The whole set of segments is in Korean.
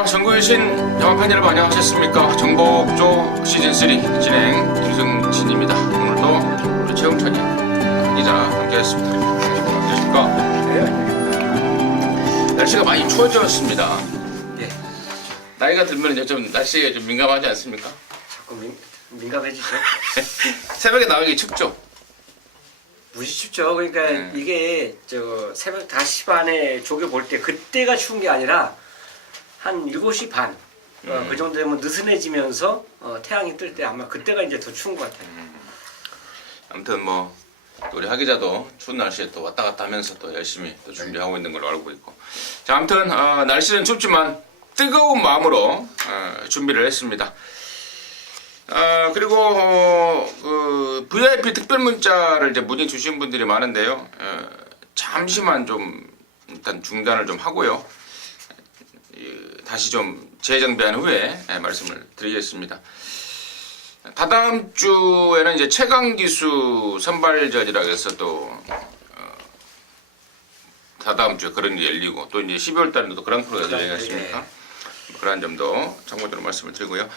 자, 전국의 신 영화판 여러분 안녕하셨습니까? 정복조 시즌3 진행 김승진입니다. 오늘도 우리 최웅찬이 기자 함께했습니다. 안녕하십니까? 날씨가 많이 추워졌습니다. 예. 나이가 들면 이제 좀 날씨에 좀 민감하지 않습니까? 자꾸 민감해지죠. 새벽에 나가기 춥죠? 무지 춥죠. 그러니까 이게 저 새벽 5시 반에 조개 볼 때 그때가 추운 게 아니라 한 7시 반. 그 정도 되면 느슨해지면서 태양이 뜰 때 아마 그때가 이제 더 추운 것 같아요. 아무튼 뭐 우리 하 기자도 추운 날씨에 또 왔다 갔다 하면서 또 열심히 또 준비하고 있는 걸로 알고 있고. 자, 아무튼 날씨는 춥지만 뜨거운 마음으로 준비를 했습니다. 그리고 그 VIP 특별 문자를 이제 문의 주신 분들이 많은데요. 잠시만 좀 일단 중단을 좀 하고요. 다시 좀 재정비한 후에 말씀을 드리겠습니다. 다다음 주에는 이제 최강 기수 선발전이라고 해서 또 다다음 주에 그런 게 열리고 또 이제 12월 달에도 또 그랑프로가 열리겠습니까? 그런 점도 참고적으로 말씀을 드리고요.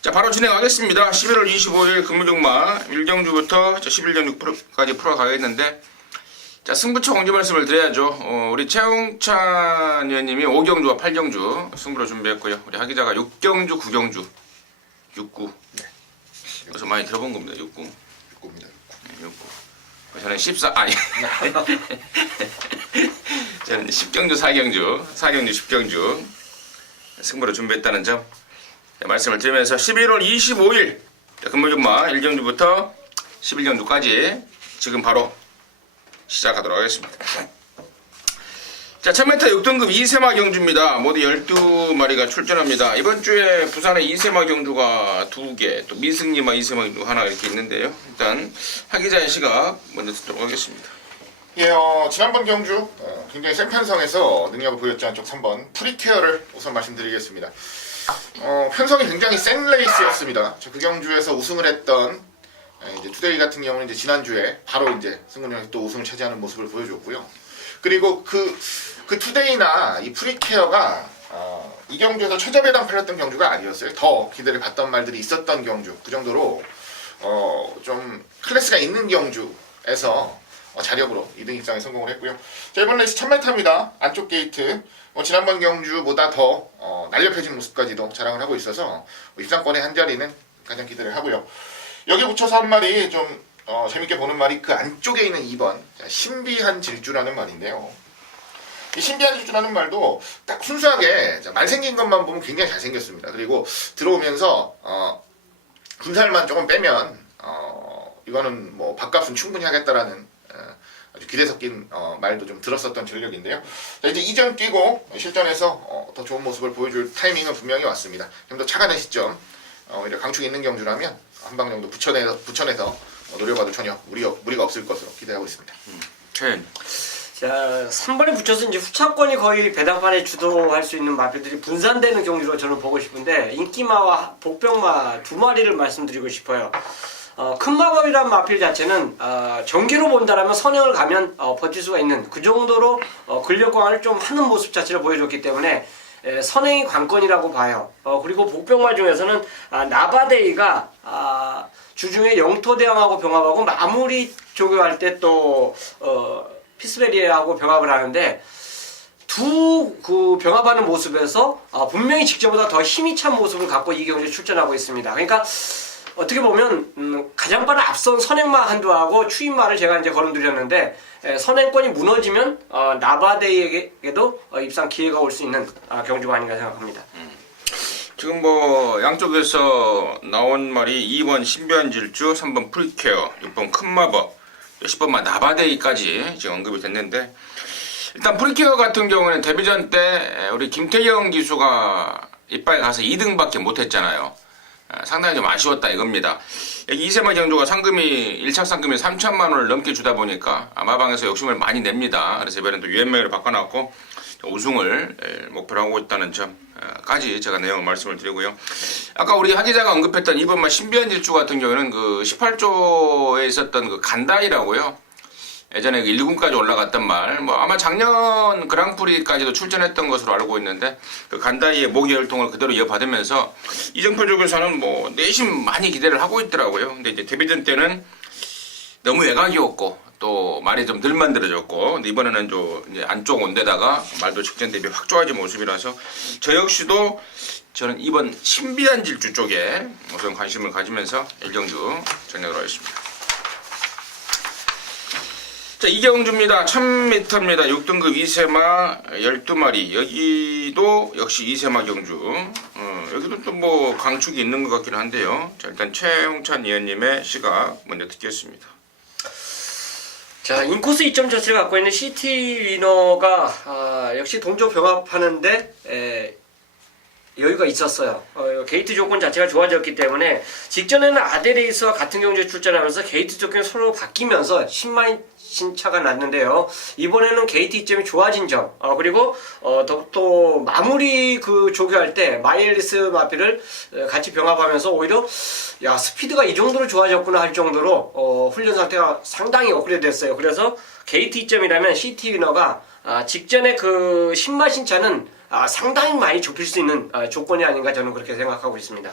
자, 바로 진행하겠습니다. 11월 25일 금요중마 1경주부터 11.6%까지 풀어가겠는데, 자, 승부처 공지 말씀을 드려야죠. 우리 최웅찬 의원님이 5경주와 8경주 승부로 준비했고요. 우리 하 기자가 6경주, 9경주, 6구. 네. 그래서 많이 들어본 겁니다. 6구. 6구입니다. 네, 6구. 저는 저는 10경주, 4경주, 4경주, 10경주 승부로 준비했다는 점 말씀을 드리면서 11월 25일 금요중마 1경주부터 11경주까지 지금 바로 시작하도록 하겠습니다. 자, 1000m 6등급 2세마 경주입니다. 모두 12마리가 출전합니다. 이번 주에 부산에 2세마 경주가 2개, 또 미승리마 2세마 경주 하나 이렇게 있는데요. 일단 하 기자의 시각 먼저 듣도록 하겠습니다. 예, 지난번 경주 굉장히 센 편성에서 능력을 보였지 않죠. 3번 프리케어를 우선 말씀드리겠습니다. 편성이 굉장히 센 레이스였습니다. 그 경주에서 우승을 했던 이제 투데이 같은 경우는 이제 지난주에 바로 이제 승군형에서 또 우승을 차지하는 모습을 보여줬고요. 그리고 그 투데이나 이 프리케어가 이 경주에서 최저배당 팔렸던 경주가 아니었어요. 더 기대를 받던 말들이 있었던 경주. 그 정도로 좀 클래스가 있는 경주에서 자력으로 2등 입상에 성공을 했고요. 자, 이번 레이스 1000m입니다. 안쪽 게이트. 지난번 경주보다 더 날렵해진 모습까지도 자랑을 하고 있어서 입상권의 한 자리는 가장 기대를 하고요. 여기 붙여서 한 말이 좀 재밌게 보는 말이 그 안쪽에 있는 2번 신비한 질주라는 말인데요. 이 신비한 질주라는 말도 딱 순수하게 말생긴 것만 보면 굉장히 잘생겼습니다. 그리고 들어오면서 군살만 조금 빼면 이거는 뭐 밥값은 충분히 하겠다라는 아주 기대 섞인 말도 좀 들었었던 전력인데요. 자, 이제 이전 끼고 실전에서 더 좋은 모습을 보여줄 타이밍은 분명히 왔습니다. 좀 더 차가는 시점, 오히려 강축 있는 경주라면 한 방 정도 붙여내서 노려봐도 전혀 무리가 없을 것으로 기대하고 있습니다. 자, 3번에 붙여서 이제 후차권이 거의 배당판에 주도할 수 있는 마필들이 분산되는 경주로 저는 보고 싶은데 인기마와 복병마 두 마리를 말씀드리고 싶어요. 큰 마법이란 마필 자체는 전기로 본다라면 선행을 가면 버틸 수가 있는 그 정도로 근력 강화를 좀 하는 모습 자체를 보여줬기 때문에 선행이 관건이라고 봐요. 그리고 복병마 중에서는 나바데이가 주중에 영토대왕하고 병합하고 마무리 조교할 때 또 피스베리하고 병합을 하는데 두 그 병합하는 모습에서 분명히 직전보다 더 힘이 찬 모습을 갖고 이 경기에 출전하고 있습니다. 그러니까 어떻게 보면 가장 빠른 앞선 선행마 한두하고 추임마를 제가 이제 거론드렸는데 선행권이 무너지면 나바데이에게도 입상 기회가 올 수 있는 경주가 아닌가 생각합니다. 지금 뭐 양쪽에서 나온 말이 2번 신비한 질주, 3번 프리케어, 6번 큰마법, 10번만 나바데이까지 지금 언급이 됐는데, 일단 프리케어 같은 경우는 데뷔전 때 우리 김태경 기수가 이빠에 가서 2등밖에 못했잖아요. 상당히 좀 아쉬웠다 이겁니다. 여기 이세마 경주가 상금이 1차 상금이 3천만 원을 넘게 주다 보니까 마방에서 욕심을 많이 냅니다. 그래서 이번엔 또 유엔명으로 바꿔놨고 우승을 목표로 하고 있다는 점까지 제가 내용을 말씀을 드리고요. 아까 우리 하 기자가 언급했던 2번만 신비한 질주 같은 경우에는 그 18조에 있었던 그 간다이라고요. 예전에 1군까지 올라갔단 말, 뭐 아마 작년 그랑프리까지도 출전했던 것으로 알고 있는데 그 간다이의 모기 혈통을 그대로 이어받으면서 이정표 쪽에서는 뭐 내심 많이 기대를 하고 있더라고요. 근데 이제 데뷔전 때는 너무 외곽이었고 또 말이 좀 덜 만들어졌고, 근데 이번에는 좀 이제 안쪽 온데다가 말도 직전 대비 확 좋아진 모습이라서 저 역시도 저는 이번 신비한 질주 쪽에 우선 관심을 가지면서 1경주 정리하도록 하겠습니다. 자, 이경주입니다. 1000m입니다. 6등급 2세마 12마리. 여기도 역시 2세마 경주. 여기도 또 뭐 강축이 있는 것 같긴 한데요. 자, 일단 최홍찬 위원님의 시각 먼저 듣겠습니다. 자, 인코스 2.7을 갖고 있는 시티 위너가 역시 동조 병합하는데 여유가 있었어요. 게이트 조건 자체가 좋아졌기 때문에 직전에는 아데레이스와 같은 경주에 출전하면서 게이트 조건이 서로 바뀌면서 10마리 신차가 났는데요. 이번에는 게이트 이점이 좋아진 점, 그리고 또 마무리 그 조교할 때 마일리스 마피를 같이 병합하면서 오히려 야, 스피드가 이 정도로 좋아졌구나 할 정도로 훈련 상태가 상당히 업그레이드 됐어요. 그래서 게이트 이점이라면 시티 위너가 직전에 그 10마 신차는 상당히 많이 좁힐 수 있는 조건이 아닌가 저는 그렇게 생각하고 있습니다.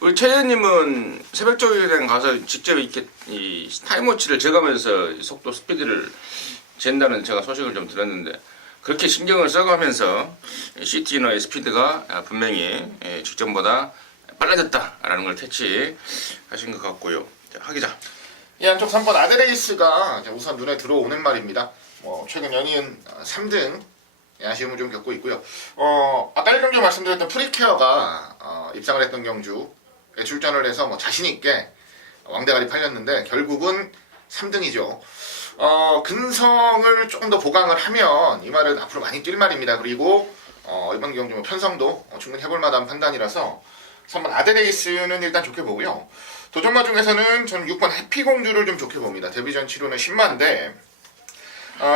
우리 최 의원님은 새벽조기에 가서 직접 이렇게 이 타임워치를 재가면서 속도 스피드를 잰다는 제가 소식을 좀 들었는데, 그렇게 신경을 써가면서 시티너의 스피드가 분명히 직전보다 빨라졌다라는 걸 캐치하신 것 같고요. 자, 하 기자. 이 안쪽 3번 아데레이스가 우선 눈에 들어오는 말입니다. 최근 연이은 3등 아쉬움을 좀 겪고 있고요. 아까 1경주 말씀드렸던 프리케어가 입상을 했던 경주에 출전을 해서 뭐 자신있게 왕대가리 팔렸는데 결국은 3등이죠. 근성을 조금 더 보강을 하면 이 말은 앞으로 많이 뛸 말입니다. 그리고 이번 경주 편성도 충분히 해볼 만한 판단이라서 3번 아데레이스는 일단 좋게 보고요. 도전마 중에서는 저는 6번 해피공주를 좀 좋게 봅니다. 데뷔전 치료는 10만인데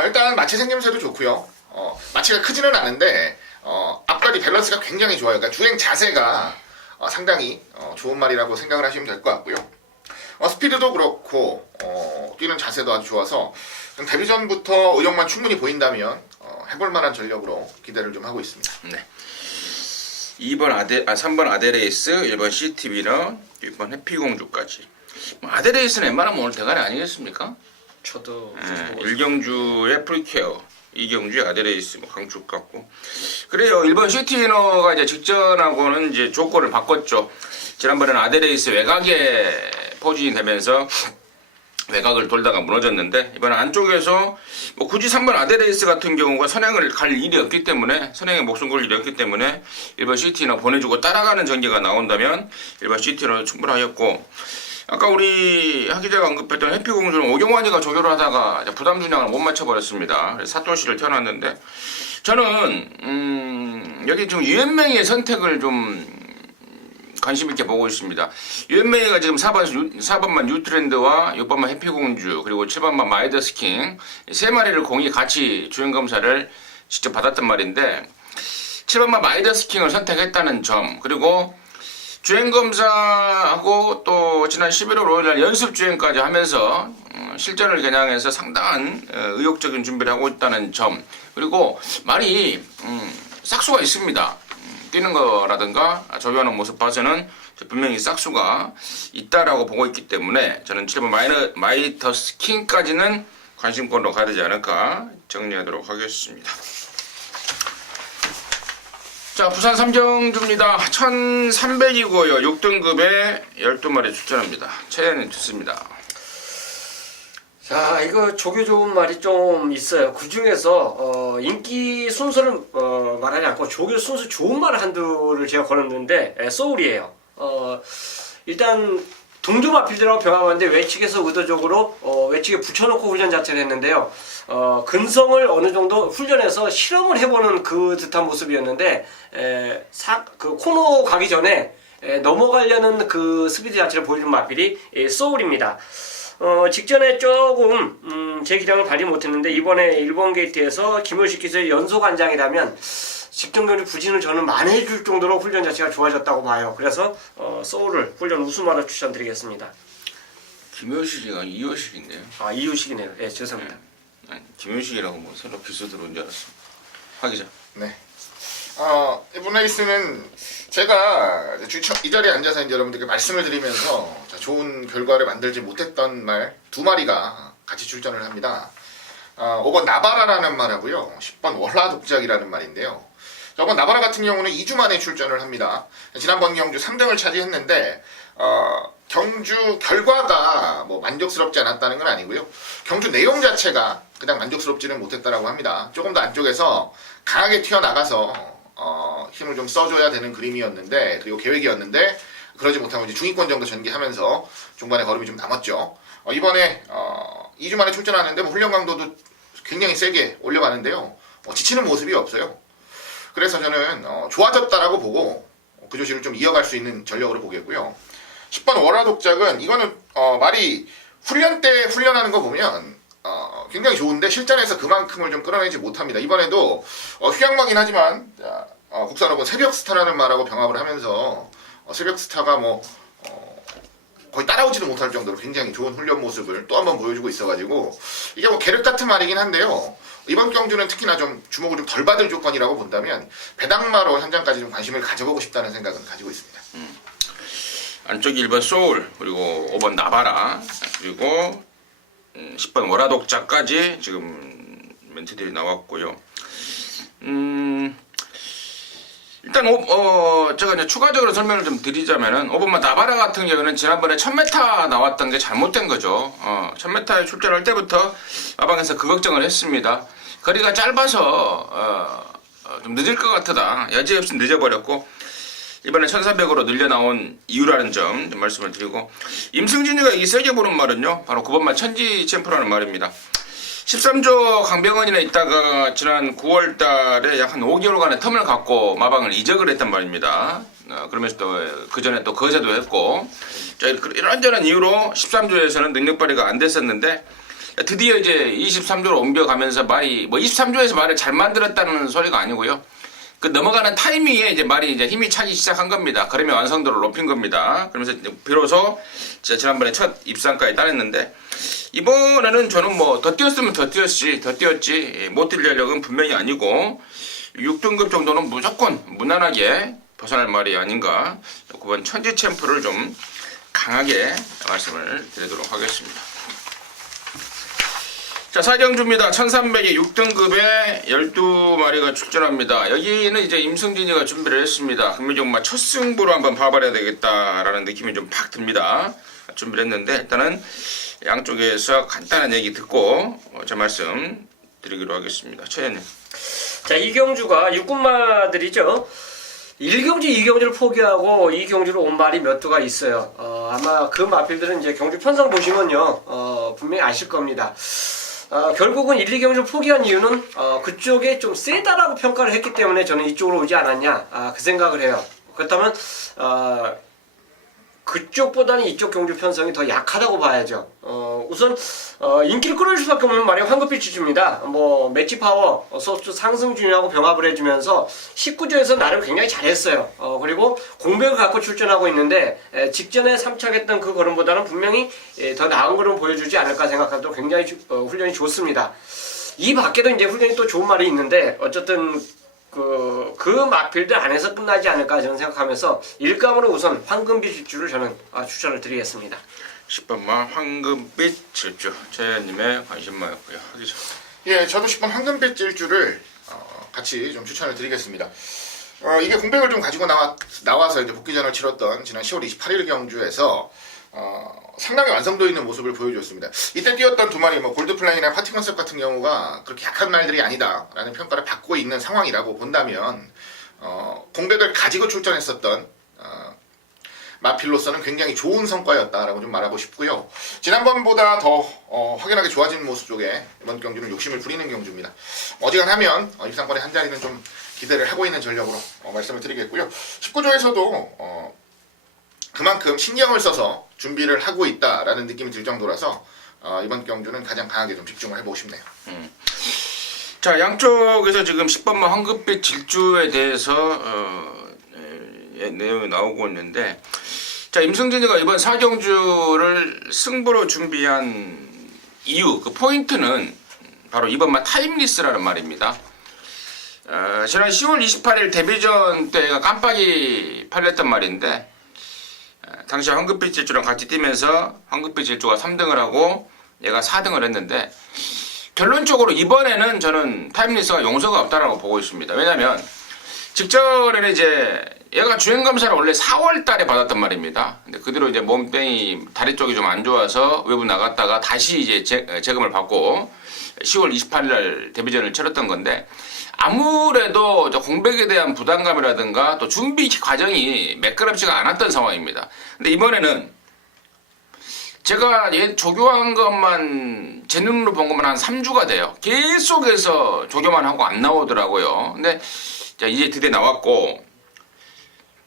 일단 마치 생김새도 좋고요. 마치가 크지는 않은데 앞다리 밸런스가 굉장히 좋아요. 그러니까 주행 자세가 상당히 좋은 말이라고 생각을 하시면 될 것 같고요. 스피드도 그렇고 뛰는 자세도 아주 좋아서 데뷔전부터 의욕만 충분히 보인다면 해볼 만한 전력으로 기대를 좀 하고 있습니다. 네. 3번 아데레이스, 1번 시티비너, 6번 해피공주까지. 아데레이스는 웬만하면 오늘 대가리 아니겠습니까? 저도 1경주의 프리케어, 2경주의 아데레이스 강축 같고. 그래요. 1번 시티너가 이제 직전하고는 이제 조건을 바꿨죠. 지난번에는 아데레이스 외곽에 포진이 되면서 외곽을 돌다가 무너졌는데, 이번에 안쪽에서 뭐 굳이 3번 아데레이스 같은 경우가 선행을 갈 일이 없기 때문에, 선행에 목숨 걸 일이 없기 때문에 1번 시티너 보내주고 따라가는 전개가 나온다면 1번 시티너 충분하였고, 아까 우리 하 기자가 언급했던 해피공주는 오경환이가 조교를 하다가 부담 순양을 못 맞춰버렸습니다. 그래서 사토시를 태어났는데, 저는 여기 지금 유엔맹의 선택을 좀 관심 있게 보고 있습니다. 유엔메이가 지금 4번만 뉴트렌드와 6번만 해피공주, 그리고 7번만 마이더스킹 세 마리를 공이 같이 주행검사를 직접 받았단 말인데, 7번만 마이더스킹을 선택했다는 점, 그리고 주행검사하고 또 지난 11월 5일날 연습주행까지 하면서 실전을 겨냥해서 상당한 의욕적인 준비를 하고 있다는 점, 그리고 말이 싹수가 있습니다. 뛰는 거라든가 조교하는 모습 봐서는 분명히 싹수가 있다라고 보고 있기 때문에 저는 7번 마이더스킹까지는 관심권으로 가야 되지 않을까 정리하도록 하겠습니다. 자, 부산 삼경주입니다. 1300이고요. 6등급에 12마리 출전합니다. 최애는 좋습니다. 자, 이거 조교 좋은 말이 좀 있어요. 그 중에서 인기 순서를 말하지 않고 조교 순서 좋은 말 한두를 제가 걸었는데 소울이에요. 일단 동조 마필드라고 병합하는데 외측에서 의도적으로 외측에 붙여놓고 훈련 자체를 했는데요. 근성을 어느 정도 훈련해서 실험을 해보는 그 듯한 모습이었는데 그 코너 가기 전에 넘어가려는 그 스피드 자체를 보여준 마필이 소울입니다. 직전에 조금 제 기량을 발휘 못했는데 이번에 일본 게이트에서 김효식 기수의 연속 안장이라면 직전 경기 부진을 저는 만회해줄 정도로 훈련 자체가 좋아졌다고 봐요. 그래서 소울을 훈련 우수마로 추천드리겠습니다. 김효식이가 이효식인데요. 아 이유식이네요. 예, 죄송합니다. 아니, 김효식이라고 뭐 새로 기수 들어온 줄 알았어. 화 기자. 네. 이번 레이스는 제가 이 자리에 앉아서 이제 여러분들께 말씀을 드리면서 좋은 결과를 만들지 못했던 말 두 마리가 같이 출전을 합니다. 5번 나바라라는 말하고요. 10번 월화독작이라는 말인데요. 저번 나바라 같은 경우는 2주 만에 출전을 합니다. 지난번 경주 3등을 차지했는데 경주 결과가 뭐 만족스럽지 않았다는 건 아니고요. 경주 내용 자체가 그냥 만족스럽지는 못했다라고 합니다. 조금 더 안쪽에서 강하게 튀어나가서 힘을 좀 써줘야 되는 그림이었는데 그리고 계획이었는데 그러지 못하고 이제 중위권 정도 전개하면서 중간에 걸음이 좀 남았죠. 이번에 2주 만에 출전하는데 뭐 훈련 강도도 굉장히 세게 올려가는데요. 지치는 모습이 없어요. 그래서 저는 좋아졌다라고 보고 그 조시를 좀 이어갈 수 있는 전력으로 보겠고요. 10번 월화독작은 이거는 말이 훈련 때 훈련하는 거 보면 굉장히 좋은데 실전에서 그만큼을 좀 끌어내지 못합니다. 이번에도 휴양막이긴 하지만 국산업은 새벽 스타라는 말하고 병합을 하면서 새벽 스타가 뭐 거의 따라오지도 못할 정도로 굉장히 좋은 훈련 모습을 또 한 번 보여주고 있어가지고 이게 뭐 계륵 같은 말이긴 한데요. 이번 경주는 특히나 좀 주목을 좀 덜 받을 조건이라고 본다면 배당마로 현장까지 좀 관심을 가져보고 싶다는 생각은 가지고 있습니다. 안쪽이 1번 소울 그리고 5번 나바라 그리고 10번 월화독작까지 지금 멘트들이 나왔고요. 일단 제가 이제 추가적으로 설명을 좀 드리자면은 5번만 나바라 같은 경우는 지난번에 1000m 나왔던 게 잘못된 거죠. 1000m에 출전할 때부터 마방에서 그 걱정을 했습니다. 거리가 짧아서 좀 늦을 것 같다. 여지없이 늦어버렸고 이번에 1300으로 늘려 나온 이유라는 점 좀 말씀을 드리고 임승진이가 이 세게 보는 말은요 바로 9번만 천지 챔프라는 말입니다. 13조 강병원인에 있다가 지난 9월 달에 약 한 5개월간의 텀을 갖고 마방을 이적을 했단 말입니다. 그러면서 또 그 전에 또 거세도 했고 이런저런 이유로 13조에서는 능력 발휘가 안 됐었는데 드디어 이제 23조로 옮겨가면서 말이 뭐 23조에서 말을 잘 만들었다는 소리가 아니고요. 그 넘어가는 타이밍에 이제 말이 이제 힘이 차기 시작한 겁니다. 그러면 완성도를 높인 겁니다. 그러면서 이제 비로소 제가 지난번에 첫 입상까지 따냈는데 이번에는 저는 뭐 더 뛰었으면 더 뛰었지 못 뛸 전력은 분명히 아니고 6등급 정도는 무조건 무난하게 벗어날 말이 아닌가. 9번 천지 챔프를 좀 강하게 말씀을 드리도록 하겠습니다. 자, 사경주입니다. 1300에 6등급에 12마리가 출전합니다. 여기는 이제 임승진이가 준비를 했습니다. 금미정마 첫 승부로 한번 봐봐야 되겠다라는 느낌이 좀 팍 듭니다. 준비를 했는데 일단은 양쪽에서 간단한 얘기 듣고 제 말씀 드리기로 하겠습니다. 최현님. 자, 이 경주가 육군마들이죠. 1경주, 2경주를 포기하고 2경주로 온 말이 몇 두가 있어요. 아마 그 마필들은 이제 경주 편성 보시면요, 분명히 아실 겁니다. 결국은 1, 2경주를 포기한 이유는 그쪽에 좀 세다라고 평가를 했기 때문에 저는 이쪽으로 오지 않았냐 그 생각을 해요. 그렇다면 그쪽보다는 이쪽 경주 편성이 더 약하다고 봐야죠. 우선 인기를 끌어줄 수밖에 없는 말이 황급빛 주주입니다. 뭐 매치 파워, 소수 상승 중이라고 병합을 해주면서 19조에서 나름 굉장히 잘했어요. 그리고 공백을 갖고 출전하고 있는데 직전에 3착했던 그 걸음보다는 분명히 더 나은 걸음 보여주지 않을까 생각하도 굉장히 훈련이 좋습니다. 이 밖에도 이제 훈련이 또 좋은 말이 있는데 어쨌든 그 마필드 안에서 끝나지 않을까 저는 생각하면서 일감으로 우선 황금빛 질주를 저는 추천을 드리겠습니다. 10번만 황금빛 질주 최현님의 관심마였고요. 하기죠. 예, 저도 10번 황금빛 질주를 같이 좀 추천을 드리겠습니다. 이게 공백을 좀 가지고 나와서 이제 복귀전을 치렀던 지난 10월 28일 경주에서 상당히 완성도 있는 모습을 보여줬습니다. 이때 뛰었던 두 마리 골드플라이나 파티컨셉 같은 경우가 그렇게 약한 말들이 아니다라는 평가를 받고 있는 상황이라고 본다면 공백을 가지고 출전했었던 마필로서는 굉장히 좋은 성과였다라고 좀 말하고 싶고요. 지난번보다 더 확연하게 좋아진 모습 쪽에 이번 경주는 욕심을 부리는 경주입니다. 어지간하면 입상권의 한 자리는 좀 기대를 하고 있는 전력으로 말씀을 드리겠고요. 19조에서도 그만큼 신경을 써서 준비를 하고 있다라는 느낌이 들 정도라서 이번 경주는 가장 강하게 좀 집중을 해보고 싶네요. 자, 양쪽에서 지금 10번만 황금빛 질주에 대해서 내용이 나오고 있는데 자, 임승진이가 이번 4경주를 승부로 준비한 이유, 그 포인트는 바로 이번 말 타임리스라는 말입니다. 지난 10월 28일 데뷔전 때가 깜빡이 팔렸단 말인데, 당시 황금빛 질주랑 같이 뛰면서 황금빛 질주가 3등을 하고 얘가 4등을 했는데, 결론적으로 이번에는 저는 타임리스가 용서가 없다라고 보고 있습니다. 왜냐면 직전에는 이제 얘가 주행검사를 원래 4월 달에 받았단 말입니다. 근데 그대로 이제 몸땡이 다리 쪽이 좀 안 좋아서 외부 나갔다가 다시 이제 재검을 받고 10월 28일 날 데뷔전을 치렀던 건데, 아무래도 공백에 대한 부담감이라든가 또 준비 과정이 매끄럽지가 않았던 상황입니다. 근데 이번에는 제가 얘 조교한 것만 제 눈으로 본 것만 한 3주가 돼요. 계속해서 조교만 하고 안 나오더라고요. 근데 이제 드디어 나왔고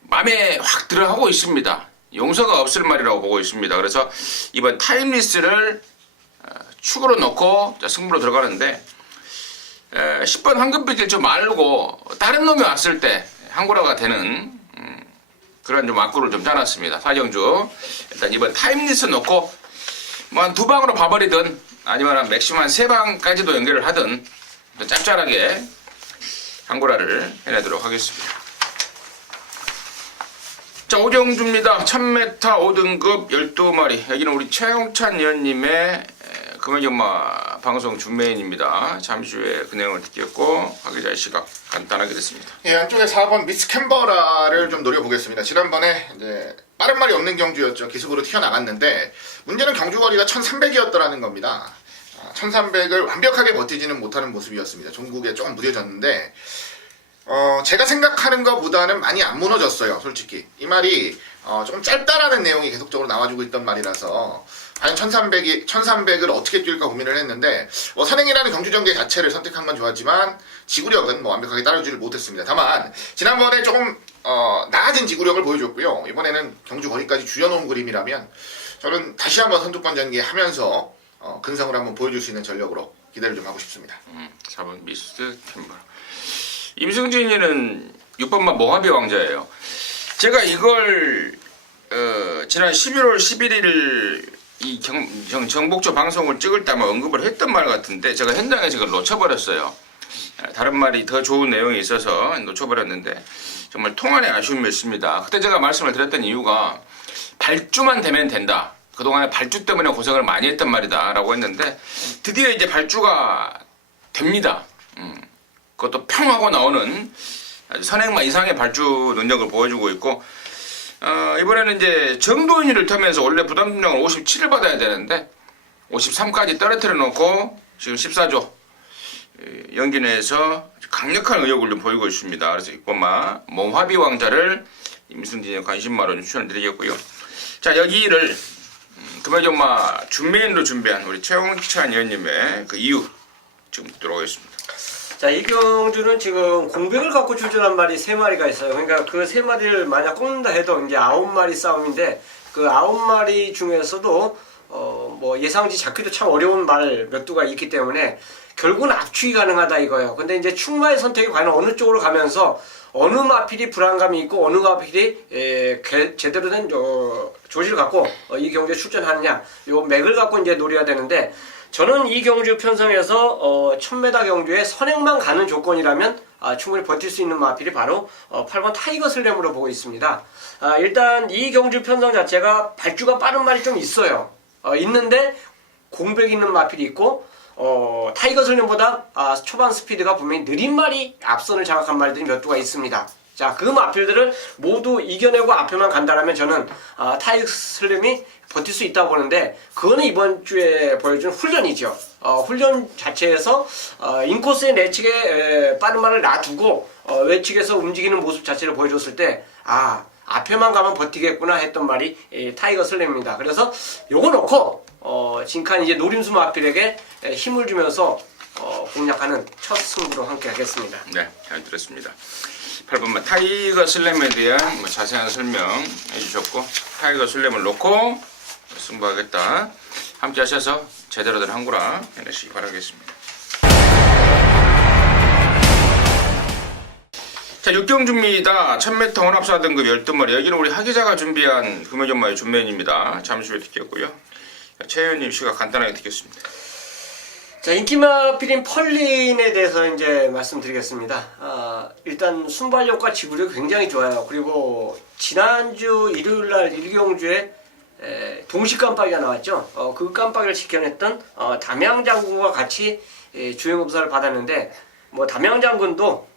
마음에 확 들어하고 있습니다. 용서가 없을 말이라고 보고 있습니다. 그래서 이번 타임리스를 축으로 놓고 승부로 들어가는데, 10번 황금빛 질주 말고 다른 놈이 왔을 때 항구라가 되는 그런 좀 악구를 좀 짜놨습니다. 4경주 일단 이번 타임리스 놓고 뭐 한 2방으로 봐버리든 아니면 한 맥시멈 한 3방까지도 연결을 하든 짭짤하게 항구라를 해내도록 하겠습니다. 자, 5경주입니다. 1000m 5등급 12마리. 여기는 우리 최용찬 위원님의 금액연마 방송 준메인입니다. 잠시 후에 그 내용을 듣겠고 하기자의 시각 간단하게 됐습니다. 예, 안쪽에 4번 미스 캔버라를 좀 노려보겠습니다. 지난번에 이제 빠른 말이 없는 경주였죠. 기습으로 튀어나갔는데 문제는 경주 거리가 1300이었더라는 겁니다. 1300을 완벽하게 버티지는 못하는 모습이었습니다. 종국에 조금 무뎌졌는데 제가 생각하는 것보다는 많이 안 무너졌어요. 솔직히 이 말이 조금 짧다라는 내용이 계속적으로 나와주고 있던 말이라서 과연 1300을 어떻게 뛸까 고민을 했는데, 선행이라는 경주 전개 자체를 선택한 건 좋았지만 지구력은 완벽하게 따라주질 못했습니다. 다만 지난번에 조금 나아진 지구력을 보여줬고요. 이번에는 경주 거리까지 줄여놓은 그림이라면 저는 다시 한번 선두권 전개하면서 근성을 한번 보여줄 수 있는 전력으로 기대를 좀 하고 싶습니다. 4번 미스 캔버라. 임승진이는 6번만 모하비 왕자예요. 제가 이걸 지난 11월 11일 이 정복조 방송을 찍을 때 아마 언급을 했던 말 같은데 제가 현장에서 이걸 놓쳐버렸어요. 다른 말이 더 좋은 내용이 있어서 놓쳐버렸는데 정말 통안의 아쉬움이 있습니다. 그때 제가 말씀을 드렸던 이유가 발주만 되면 된다. 그동안에 발주 때문에 고생을 많이 했단 말이다 라고 했는데 드디어 이제 발주가 됩니다. 그것도 평하고 나오는 아주 선행마 이상의 발주 능력을 보여주고 있고, 이번에는 이제 정도인이를 타면서 원래 부담 중량을 57을 받아야 되는데 53까지 떨어뜨려 놓고 지금 14조 연기 내에서 강력한 의욕을 좀 보이고 있습니다. 그래서 6번마 모하비 왕자를 임승진의 관심마로 추천을 드리겠고요. 자, 여기를 금액연마 준메인으로 준비한 우리 최용찬 의원님의 그 이유 지금 듣도록 하겠습니다. 자, 이 경주는 지금 공백을 갖고 출전한 말이 3마리가 있어요. 그러니까 그 3마리를 만약 꼽는다 해도 이제 9마리 싸움인데, 그 9마리 중에서도 뭐 예상지 잡기도 참 어려운 말 몇 두가 있기 때문에 결국은 압축이 가능하다 이거예요. 근데 이제 충마의 선택이 과연 어느 쪽으로 가면서 어느 마필이 불안감이 있고 어느 마필이 제대로 된 조직을 갖고 이 경주에 출전하느냐, 요 맥을 갖고 이제 노려야 되는데, 저는 이 경주 편성에서 1000m 경주에 선행만 가는 조건이라면 충분히 버틸 수 있는 마필이 바로 8번 타이거 슬램으로 보고 있습니다. 일단 이 경주 편성 자체가 발주가 빠른 말이 좀 있어요. 있는데 공백 있는 마필이 있고, 타이거 슬램보다 초반 스피드가 분명히 느린 말이 앞선을 장악한 말들이 몇 두가 있습니다. 자, 그 마필들을 모두 이겨내고 앞에만 간다라면 저는 타이거 슬램이 버틸 수 있다고 보는데, 그거는 이번 주에 보여준 훈련이죠. 훈련 자체에서 인코스의 내측에 빠른 말을 놔두고 외측에서 움직이는 모습 자체를 보여줬을 때 앞에만 가면 버티겠구나 했던 말이 타이거 슬램입니다. 그래서 요거 놓고 진칸 이제 노림수 마필에게 힘을 주면서 공략하는 첫 승부로 함께 하겠습니다. 네, 잘 들었습니다. 8번만 타이거 슬램에 대한 자세한 설명 해주셨고, 타이거 슬램을 놓고 승부하겠다. 함께 하셔서 제대로 된 항구라 해내시기 바라겠습니다. 자, 자, 6경주입니다. 1000m 혼합사 등급 12마리. 여기는 우리 하기자가 준비한 금요전마의 준매인입니다. 잠시 후에 듣겠고요. 최 의원님 시각 간단하게 듣겠습니다. 자, 인기마필인 펄린에 대해서 이제 말씀드리겠습니다. 일단 순발력과 지구력이 굉장히 좋아요. 그리고 지난주 일요일날 1경주에 동시 깜빡이가 나왔죠. 그 깜빡이를 지켜냈던 담양장군과 같이 주행검사를 받았는데, 뭐 담양장군도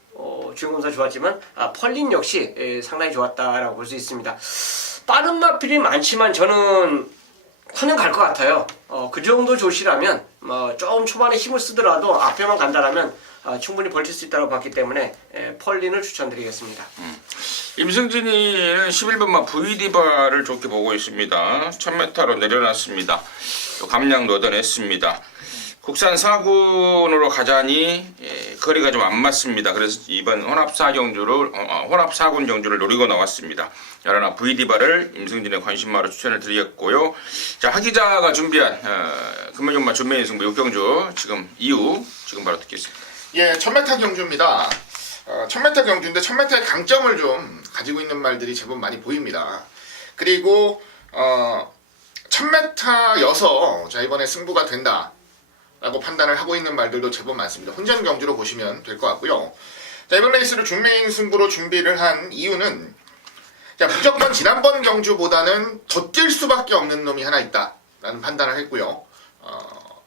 주행검사 좋았지만 펄린 역시 상당히 좋았다라고 볼 수 있습니다. 빠른 마필이 많지만 저는 커는 갈 것 같아요. 그 정도 조시라면 조금 초반에 힘을 쓰더라도 앞에만 간다라면 충분히 벌칠 수 있다고 봤기 때문에 펄린을 추천드리겠습니다. 임승진이는 11번마 VD바를 좋게 보고 있습니다. 1000m로 내려놨습니다. 또 감량도 얻어냈습니다. 국산 4군으로 가자니 거리가 좀 안 맞습니다. 그래서 이번 혼합 4군 경주를 노리고 나왔습니다. 여러나 VD바를 임승진의 관심마로 추천을 드리겠고요. 자, 하기자가 준비한 금요전마 준매인 승부 6경주 지금 바로 듣겠습니다. 예, 1000m 경주입니다. 1000m 경주인데 1000m의 강점을 좀 가지고 있는 말들이 제법 많이 보입니다. 그리고 1000m여서 자, 이번에 승부가 된다 라고 판단을 하고 있는 말들도 제법 많습니다. 혼전 경주로 보시면 될 것 같고요. 자, 이번 레이스를 준매인 승부로 준비를 한 이유는 자, 무조건 지난번 경주보다는 더 뛸 수밖에 없는 놈이 하나 있다 라는 판단을 했고요.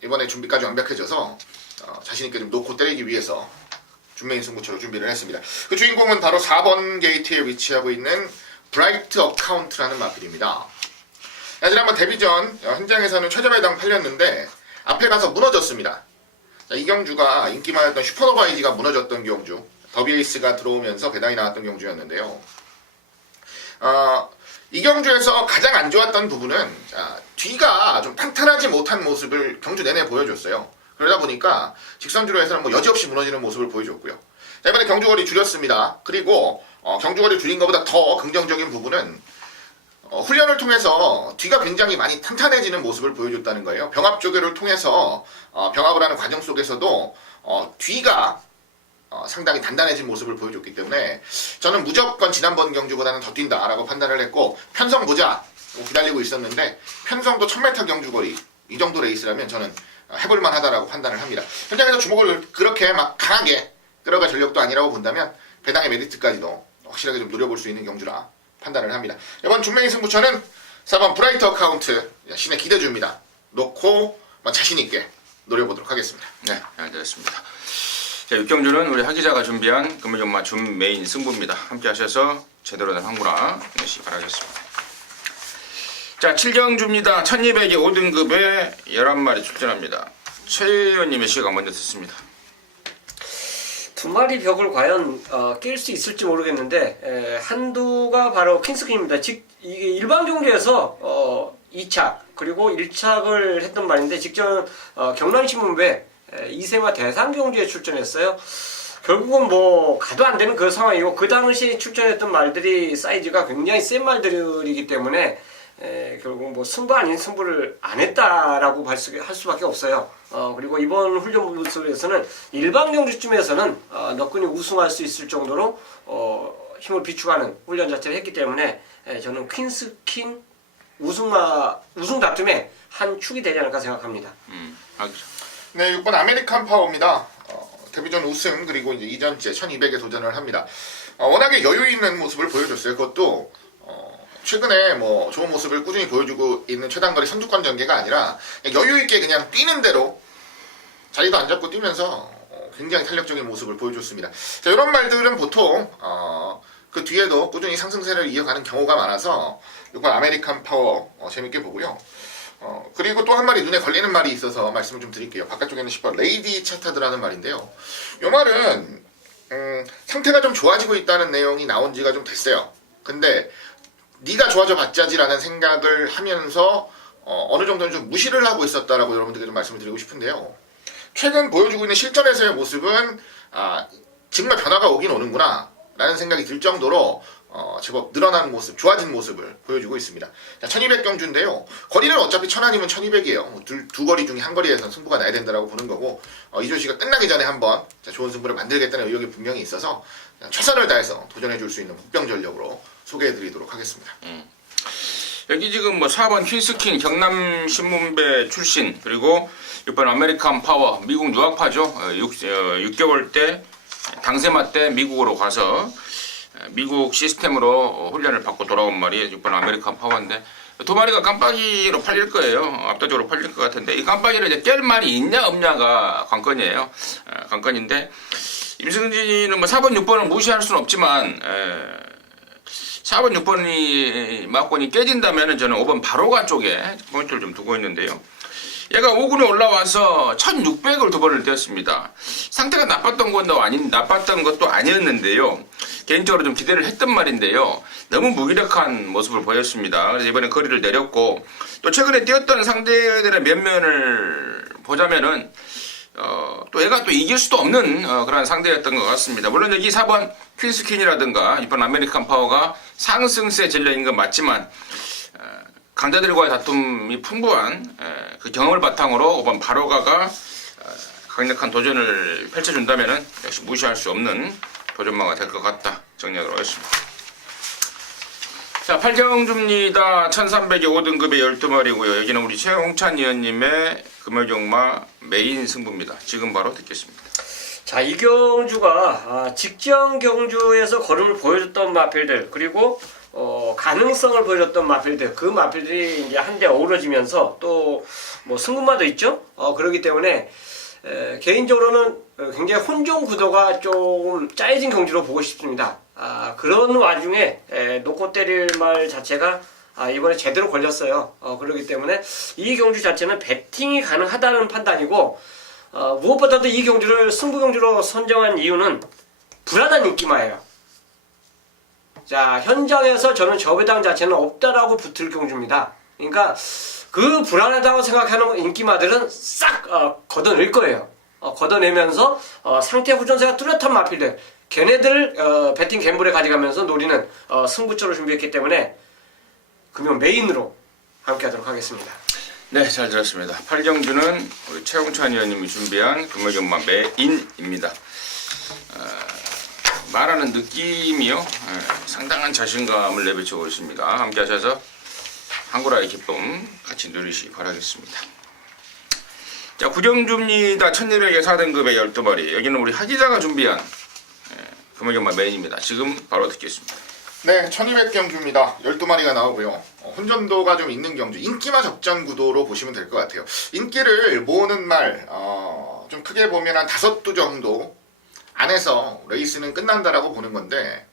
이번에 준비까지 완벽해져서 자신있게 좀 놓고 때리기 위해서 준매인 승부처로 준비를 했습니다. 그 주인공은 바로 4번 게이트에 위치하고 있는 브라이트 어카운트라는 마필입니다. 지난번 데뷔전 현장에서는 최저배당 팔렸는데 앞에 가서 무너졌습니다. 자, 이 경주가 인기 많았던 슈퍼노바 이지가 무너졌던 경주, 더비에이스가 들어오면서 배당이 나왔던 경주였는데요. 이 경주에서 가장 안 좋았던 부분은 뒤가 좀 탄탄하지 못한 모습을 경주 내내 보여줬어요. 그러다 보니까 직선주로 해서는 뭐 여지없이 무너지는 모습을 보여줬고요. 자, 이번에 경주거리 줄였습니다. 그리고 경주거리 줄인 것보다 더 긍정적인 부분은 훈련을 통해서 뒤가 굉장히 많이 탄탄해지는 모습을 보여줬다는 거예요. 병합 조교를 통해서 병합을 하는 과정 속에서도 뒤가 상당히 단단해진 모습을 보여줬기 때문에 저는 무조건 지난번 경주보다는 더 뛴다라고 판단을 했고, 편성 보자 기다리고 있었는데 편성도 1000m 경주거리 이 정도 레이스라면 저는 해볼만 하다라고 판단을 합니다. 현장에서 주목을 그렇게 막 강하게 끌어갈 전력도 아니라고 본다면 배당의 메리트까지도 확실하게 좀 노려볼 수 있는 경주라 판단을 합니다. 이번 준매인 승부처는 4번 브라이트 어카운트 신의 기대주입니다. 놓고 자신있게 노려보도록 하겠습니다. 네, 잘 들었습니다. 자, 6경주는 우리 하기자가 준비한 금요전마 준메인 승부입니다. 함께 하셔서 제대로 된 황구라 내시기 바라겠습니다. 자, 7경주입니다. 1200에 5등급에 11마리 출전합니다. 최 의원님의 시각 먼저 듣습니다. 두 마리 벽을 과연 깰 수 있을지 모르겠는데 한두가 바로 퀸스퀸입니다. 즉 이게 일반 경주에서 2착 그리고 1착을 했던 말인데 직전 경남신문배 2세마 대상 경주에 출전했어요. 결국은 뭐 가도 안 되는 그 상황이고, 그 당시에 출전했던 말들이 사이즈가 굉장히 센 말들이기 때문에 결국 뭐 승부 아닌 승부를 안 했다라고 할 수밖에 없어요. 그리고 이번 훈련 모습에서는 일반 경주쯤에서는 너끈히 우승할 수 있을 정도로 힘을 비축하는 훈련 자체를 했기 때문에 저는 퀸스킨 우승 다툼의 한 축이 되지 않을까 생각합니다. 네, 6번 아메리칸 파워입니다. 데뷔전 우승, 그리고 이제 이전째 1200에 도전을 합니다. 워낙에 여유 있는 모습을 보여줬어요. 그것도 최근에 뭐 좋은 모습을 꾸준히 보여주고 있는 최단거리 선두권 전개가 아니라 여유 있게 그냥 뛰는 대로 자리도 안 잡고 뛰면서 굉장히 탄력적인 모습을 보여줬습니다. 자, 이런 말들은 보통 그 뒤에도 꾸준히 상승세를 이어가는 경우가 많아서 6번 아메리칸 파워 재밌게 보고요. 그리고 또 한 마리 눈에 걸리는 말이 있어서 말씀을 좀 드릴게요. 바깥쪽에는 10번 레이디 차타드라는 말인데요. 이 말은 상태가 좀 좋아지고 있다는 내용이 나온 지가 좀 됐어요. 근데 네가 좋아져 봤자지라는 생각을 하면서 어느 정도는 좀 무시를 하고 있었다라고 여러분들께 좀 말씀을 드리고 싶은데요. 최근 보여주고 있는 실전에서의 모습은 정말 변화가 오긴 오는구나 라는 생각이 들 정도로 제법 늘어난 모습, 좋아진 모습을 보여주고 있습니다. 자, 1200경주인데요. 거리는 어차피 1000아니면 1200이에요. 두 거리 중에 한 거리에서 승부가 나야 된다고 보는 거고, 이조씨가 끝나기 전에 한번 좋은 승부를 만들겠다는 의욕이 분명히 있어서 최선을 다해서 도전해줄 수 있는 복병 전력으로 소개해드리도록 하겠습니다. 여기 지금 뭐 4번 퀸스킨 경남신문배 출신, 그리고 6번 아메리칸 파워 미국 유학파죠. 6개월 때 당세마 때 미국으로 가서 미국 시스템으로 훈련을 받고 돌아온 말이 6번 아메리칸 파워인데, 두 마리가 깜빡이로 팔릴 거예요. 압도적으로 팔릴 것 같은데, 이 깜빡이를 이제 깰 말이 있냐 없냐가 관건이에요. 관건인데, 임승진이는 뭐 4번 6번을 무시할 수는 없지만 4번 6번이 막권이 깨진다면 저는 5번 바로가 쪽에 포인트를 좀 두고 있는데요. 얘가 5군에 올라와서 1600을 두 번을 떼었습니다. 상태가 나빴던 것도 아니었는데요. 개인적으로 좀 기대를 했던 말인데요. 너무 무기력한 모습을 보였습니다. 그래서 이번에 거리를 내렸고, 또 최근에 뛰었던 상대들의 면면을 보자면은 또 얘가 또 이길 수도 없는 그런 상대였던 것 같습니다. 물론 여기 4번 퀸스킨이라든가 2번 아메리칸 파워가 상승세 전략인 건 맞지만 강자들과의 다툼이 풍부한 그 경험을 바탕으로 5번 바로가가 강력한 도전을 펼쳐준다면 역시 무시할 수 없는 도전마가 될 것 같다 정리하도록 하겠습니다. 자, 8경주입니다. 1300에 5등급의 12마리고요. 여기는 우리 최홍찬 위원님의 금요경마 메인 승부입니다. 지금 바로 듣겠습니다. 자, 이 경주가 직전 경주에서 걸음을 보여줬던 마필들, 그리고 가능성을 보여줬던 마필들, 그 마필들이 이제 한데 어우러지면서 또 뭐 승부마도 있죠. 그렇기 때문에 개인적으로는 굉장히 혼종 구도가 좀 짜여진 경주로 보고 싶습니다. 그런 와중에 놓고 때릴 말 자체가 이번에 제대로 걸렸어요. 그렇기 때문에 이 경주 자체는 배팅이 가능하다는 판단이고, 무엇보다도 이 경주를 승부 경주로 선정한 이유는 불안한 인기마예요. 자, 현장에서 저는 저 배당 자체는 없다라고 붙을 경주입니다. 그러니까 그 불안하다고 생각하는 인기마들은 싹 걷어낼 거예요. 걷어내면서 상태 후전세가 뚜렷한 마필들, 걔네들 배팅 갬블에 가져가면서 노리는 승부처를 준비했기 때문에 금요 메인으로 함께하도록 하겠습니다. 네, 잘 들었습니다. 8경주는 우리 최홍찬 위원님이 준비한 금요경마 메인입니다. 말하는 느낌이요, 상당한 자신감을 내비치고 있습니다. 함께 하셔서 한구라의 기쁨 같이 누리시기 바라겠습니다. 자, 9경주입니다. 1200에 4등급의 12마리. 여기는 우리 하기자가 준비한 금요경마 메인입니다. 지금 바로 듣겠습니다. 네, 1200경주입니다. 12마리가 나오고요. 혼전도가 좀 있는 경주, 인기마 적전 구도로 보시면 될 것 같아요. 인기를 모으는 말, 좀 크게 보면 한 5두 정도 안에서 레이스는 끝난다라고 보는 건데,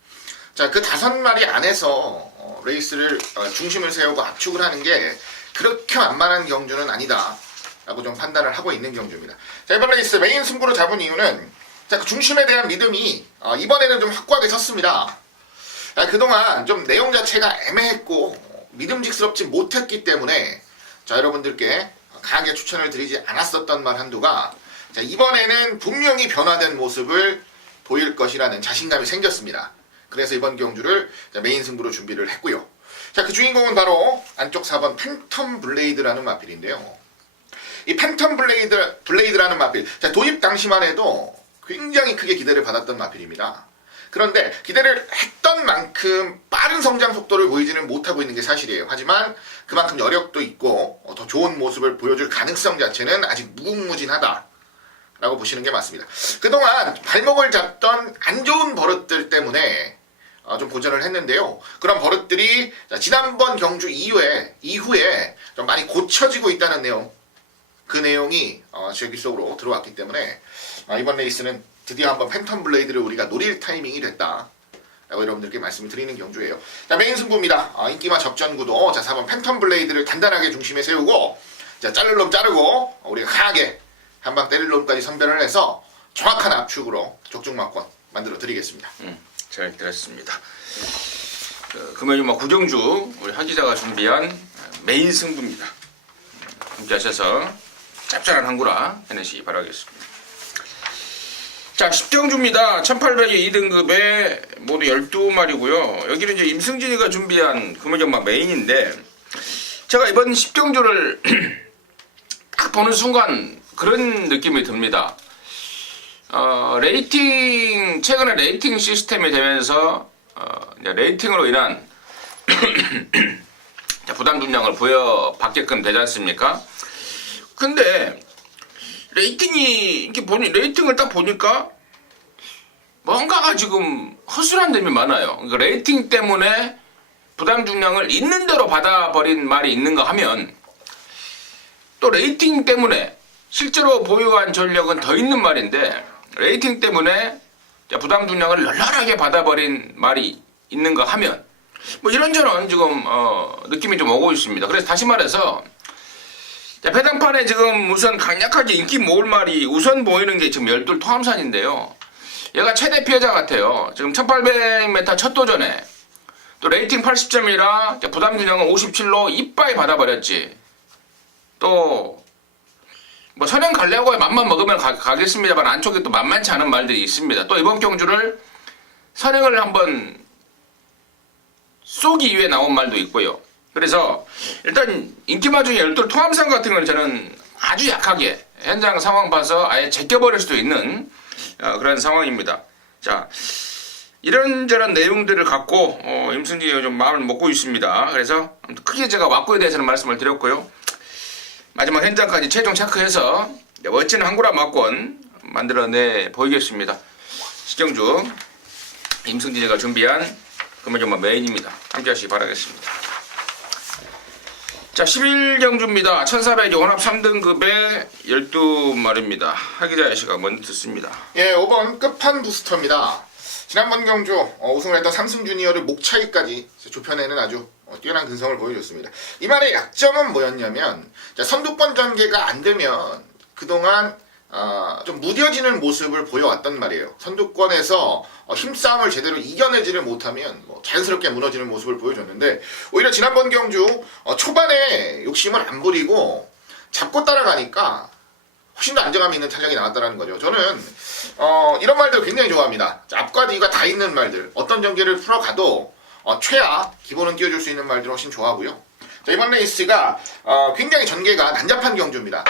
자, 그 5마리 안에서 레이스를 중심을 세우고 압축을 하는 게 그렇게 만만한 경주는 아니다 라고 좀 판단을 하고 있는 경주입니다. 자, 이번 레이스 메인 승부로 잡은 이유는, 자, 그 중심에 대한 믿음이 이번에는 좀 확고하게 섰습니다. 그동안 좀 내용 자체가 애매했고 믿음직스럽지 못했기 때문에 자, 여러분들께 강하게 추천을 드리지 않았었던 말 한두가, 자, 이번에는 분명히 변화된 모습을 보일 것이라는 자신감이 생겼습니다. 그래서 이번 경주를 메인 승부로 준비를 했고요. 자, 그 주인공은 바로 안쪽 4번 팬텀 블레이드라는 마필인데요. 이 팬텀 블레이드라는 마필, 자, 도입 당시만 해도 굉장히 크게 기대를 받았던 마필입니다. 그런데 기대를 했던 만큼 빠른 성장 속도를 보이지는 못하고 있는 게 사실이에요. 하지만 그만큼 여력도 있고 더 좋은 모습을 보여줄 가능성 자체는 아직 무궁무진하다 라고 보시는 게 맞습니다. 그동안 발목을 잡던 안 좋은 버릇들 때문에 좀 고전을 했는데요. 그런 버릇들이 지난번 경주 이후에 좀 많이 고쳐지고 있다는 내용, 그 내용이 제 귀 속으로 들어왔기 때문에 이번 레이스는 드디어 한번 팬텀 블레이드를 우리가 노릴 타이밍이 됐다 라고 여러분들께 말씀을 드리는 경주예요. 자, 메인 승부입니다. 인기마 접전 구도. 자, 4번 팬텀 블레이드를 단단하게 중심에 세우고, 자, 자를 놈 자르고 우리가 강하게 한방 때릴 놈까지 선별을 해서 정확한 압축으로 적중마권 만들어 드리겠습니다. 잘 들었습니다. 금요일마 9경주 우리 하기자가 준비한 메인 승부입니다. 함께 하셔서 짭짤한 한구라 해내시기 바라겠습니다. 자, 10경주입니다. 1800의 2등급에 모두 12마리고요. 여기는 이제 임승진이가 준비한 금호정마 메인인데, 제가 이번 10경주를 딱 보는 순간 그런 느낌이 듭니다. 최근에 레이팅 시스템이 되면서, 레이팅으로 인한 부담 중량을 부여받게끔 되지 않습니까? 근데, 레이팅을 딱 보니까, 뭔가가 지금 허술한 점이 많아요. 그러니까 레이팅 때문에 부담 중량을 있는 대로 받아버린 말이 있는가 하면, 또 레이팅 때문에 실제로 보유한 전력은 더 있는 말인데, 레이팅 때문에 부담 중량을 널널하게 받아버린 말이 있는가 하면, 뭐 이런저런 지금 느낌이 좀 오고 있습니다. 그래서 다시 말해서 배당판에 지금 우선 강력하게 인기 모을 말이 우선 보이는 게 지금 열둘 토함산인데요. 얘가 최대 피해자 같아요. 지금 1800m 첫 도전에 또 레이팅 80점이라 부담 균형은 57로 이빠이 받아버렸지. 또 뭐 선행 갈려고 맘만 먹으면 가겠습니다만 안쪽에 또 만만치 않은 말들이 있습니다. 또 이번 경주를 선행을 한번 쏘기 위해 나온 말도 있고요. 그래서 일단 인기마 중에 열둘 토함산 같은 경우는 저는 아주 약하게 현장 상황 봐서 아예 제껴버릴 수도 있는 그런 상황입니다. 자, 이런저런 내용들을 갖고 임승진이가 좀 마음을 먹고 있습니다. 그래서 크게 제가 왁구에 대해서는 말씀을 드렸고요. 마지막 현장까지 최종 체크해서 멋진 한구라 막권 만들어내 보이겠습니다. 시경주 임승진이가 준비한 금호정마 메인입니다. 함께 하시기 바라겠습니다. 자, 11경주입니다. 1400 혼합 3등급의 12마리입니다. 하기자 씨가 먼저 듣습니다. 예, 5번 끝판 부스터입니다. 지난번 경주 우승을 했던 삼승 주니어를 목 차이까지 좁혀내는 아주 뛰어난 근성을 보여줬습니다. 이 말의 약점은 뭐였냐면, 선두권 전개가 안 되면 그동안 좀 무뎌지는 모습을 보여왔단 말이에요. 선두권에서 힘싸움을 제대로 이겨내지를 못하면 자연스럽게 무너지는 모습을 보여줬는데, 오히려 지난번 경주 초반에 욕심을 안 부리고 잡고 따라가니까 훨씬 더 안정감 있는 탄력이 나왔다는 거죠. 저는 이런 말들 굉장히 좋아합니다. 앞과 뒤가 다 있는 말들, 어떤 전개를 풀어가도 최하 기본은 띄워줄 수 있는 말들 훨씬 좋아하고요. 자, 이번 레이스가 굉장히 전개가 난잡한 경주입니다.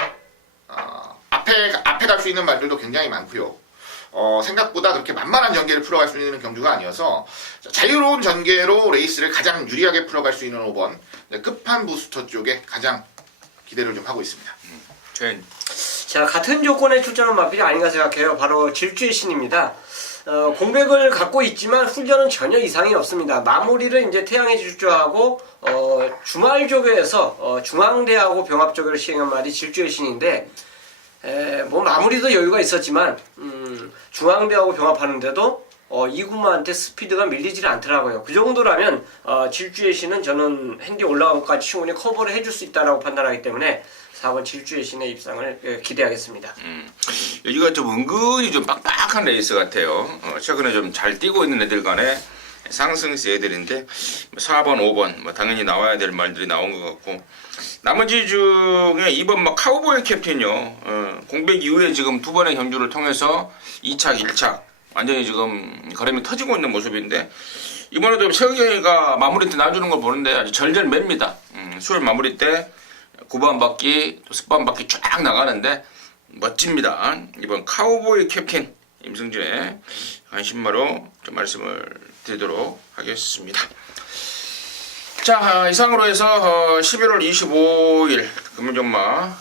앞에 갈 수 있는 말들도 굉장히 많고요. 생각보다 그렇게 만만한 전개를 풀어갈 수 있는 경주가 아니어서 자유로운 전개로 레이스를 가장 유리하게 풀어갈 수 있는 5번 끝판 부스터 쪽에 가장 기대를 좀 하고 있습니다. 자, 같은 조건에 출전한 마필이 아닌가 생각해요. 바로 질주의 신입니다. 공백을 갖고 있지만 훈련은 전혀 이상이 없습니다. 마무리를 이제 태양의 질주하고 주말 조교에서 중앙대하고 병합 조교를 시행한 말이 질주의 신인데, 뭐 마무리도 여유가 있었지만 중앙대하고 병합하는데도 이구마한테 스피드가 밀리질 않더라고요. 그 정도라면 질주의 신은 저는 핸디 올라간 것까지 충분히 커버를 해줄 수 있다고 판단하기 때문에 4번 질주의 신의 입상을 기대하겠습니다. 여기가 좀 은근히 좀 빡빡한 레이스 같아요. 최근에 좀 잘 뛰고 있는 애들 간에 상승세 애들인데 4번, 5번 당연히 나와야 될 말들이 나온 것 같고, 나머지 중에 2번 카우보이 캡틴이요. 공백 이후에 지금 두 번의 경주를 통해서 2착, 1착 완전히 지금 걸음이 터지고 있는 모습인데, 이번에도 최경이가 마무리 때 놔주는 걸 보는데 아주 절절맵니다. 수요일 마무리 때 9번 바퀴, 또 10번 바퀴 쫙 나가는데 멋집니다. 이번 카우보이 캡틴 임승진의 관심마로 좀 말씀을 드리도록 하겠습니다. 자, 이상으로 해서 11월 25일 금요정마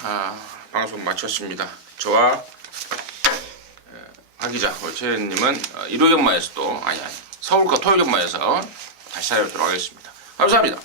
방송 마쳤습니다. 저와 하기자 최현님은 일요정마에서도 서울과 토요정마에서 다시 찾아뵙도록 하겠습니다. 감사합니다.